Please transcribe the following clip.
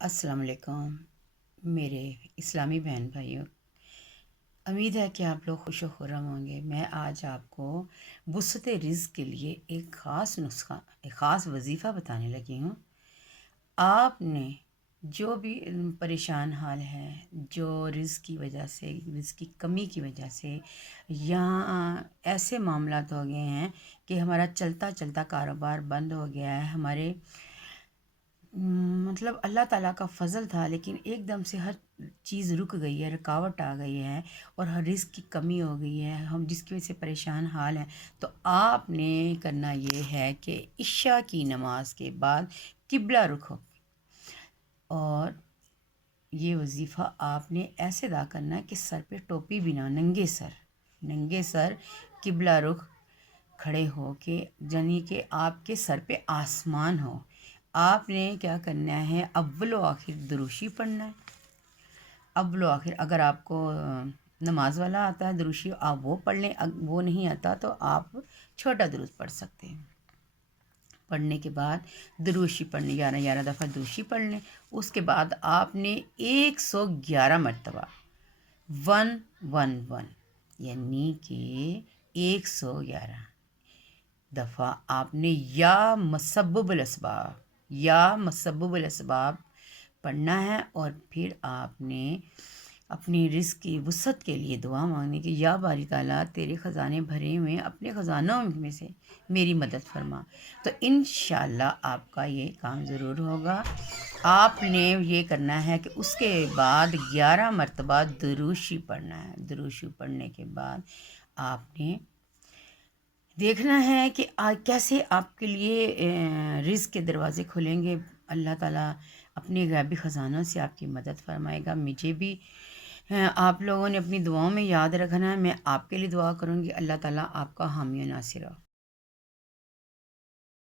السلام علیکم میرے اسلامی بہن بھائیوں، امید ہے کہ آپ لوگ خوش و خرم ہوں گے۔ میں آج آپ کو وسعت رزق کے لیے ایک خاص نسخہ، ایک خاص وظیفہ بتانے لگی ہوں۔ آپ نے جو بھی پریشان حال ہے، جو رزق کی وجہ سے، رزق کی کمی کی وجہ سے یا ایسے معاملات ہو گئے ہیں کہ ہمارا چلتا چلتا کاروبار بند ہو گیا ہے، ہمارے مطلب اللہ تعالیٰ کا فضل تھا لیکن ایک دم سے ہر چیز رک گئی ہے، رکاوٹ آ گئی ہے اور ہر رزق کی کمی ہو گئی ہے، ہم جس کی وجہ سے پریشان حال ہیں، تو آپ نے کرنا یہ ہے کہ عشاء کی نماز کے بعد قبلہ رخ اور یہ وظیفہ آپ نے ایسے ادا کرنا ہے کہ سر پہ ٹوپی بھی نہ، ننگے سر قبلہ رخ کھڑے ہو کے، یعنی کہ آپ کے سر پہ آسمان ہو۔ آپ نے کیا کرنا ہے، اول و آخر دروشی پڑھنا ہے۔ اول و آخر اگر آپ کو نماز والا آتا ہے دروشی، آپ وہ پڑھ لیں، وہ نہیں آتا تو آپ چھوٹا درود پڑھ سکتے ہیں۔ پڑھنے کے بعد دروشی پڑھنے، 11 دفعہ دروشی پڑھ لیں۔ اس کے بعد آپ نے 111 مرتبہ 111 یعنی کہ 111 دفعہ آپ نے یا مسبب الاسباب پڑھنا ہے، اور پھر آپ نے اپنی رزق کی وسعت کے لیے دعا مانگنے کی، یا باری تعالیٰ تیرے خزانے بھرے ہوئے، اپنے خزانوں میں سے میری مدد فرما۔ تو انشاءاللہ آپ کا یہ کام ضرور ہوگا۔ آپ نے یہ کرنا ہے کہ اس کے بعد 11 مرتبہ دروشی پڑھنا ہے۔ دروشی پڑھنے کے بعد آپ نے دیکھنا ہے کہ کیسے آپ کے لیے رزق کے دروازے کھلیں گے۔ اللہ تعالیٰ اپنے غیبی خزانوں سے آپ کی مدد فرمائے گا۔ مجھے بھی آپ لوگوں نے اپنی دعاؤں میں یاد رکھنا ہے، میں آپ کے لیے دعا کروں گی۔ اللہ تعالیٰ آپ کا حامی و ناصر ہو۔